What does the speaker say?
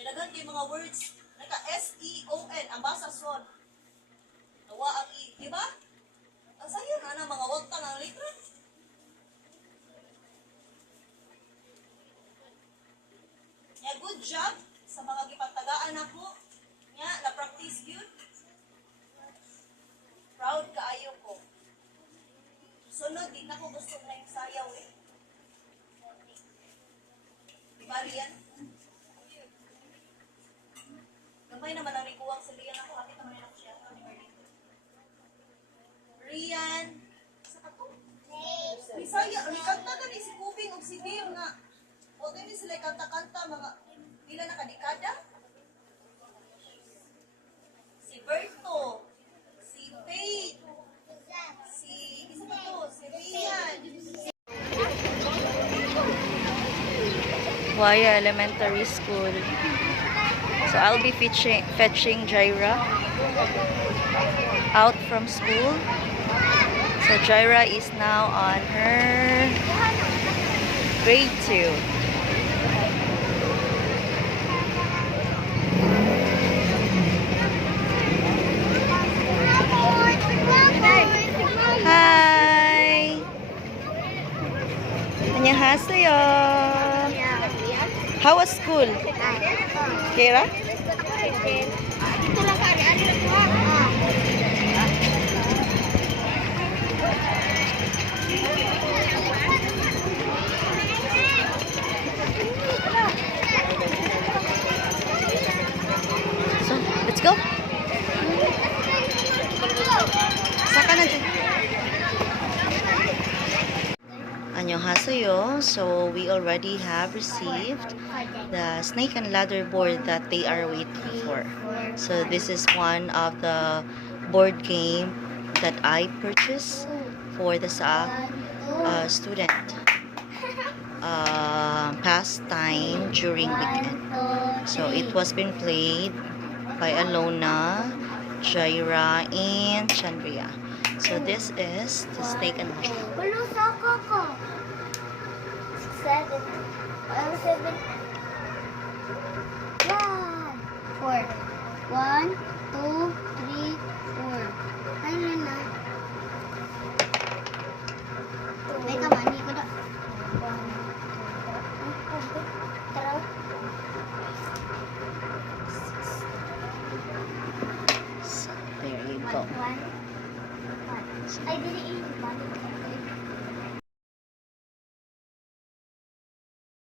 Kailangan kay mga words. Naka S-E-O-N. Ang basa son. Nawa ang E. Diba? Ang sayo na mga wagtang ang litra. Yeah, good job sa mga gipagtagaan ako. Nya, na-practice yun. Proud kaayo ko. Sunod, di na ko gusto na yung sayaw eh. Di ba, Rian? Gamay naman ang rikuwang sa Rian ako. Kapit naman ako siya. Rian. Sa kato? Bisaya, kanta ka ni si Kubing o si Dir nga. Huwag din sila kanta-kanta mga pila na kadikada. Si Berto, si Faith, isa pa to, si Rian. Waya Elementary School. So I'll be fetching Jaira out from school. So Jaira is now on her grade 2. Hi! 안녕하세요. How was school? Kira? Dito lang kari, ano lang po So, let's go. Saka na dyan. Annyeonghaseyo. So, we already have received the snake and ladder board that they are waiting for. So, this is one of the board game that I purchased for the student pastime during weekend. So, it was been played by Alona, Jaira, and Chandria. So, this is the snake and ladder. Walo sa ako. 7. 7. 4. 1, 2, 3, 4. Ano na?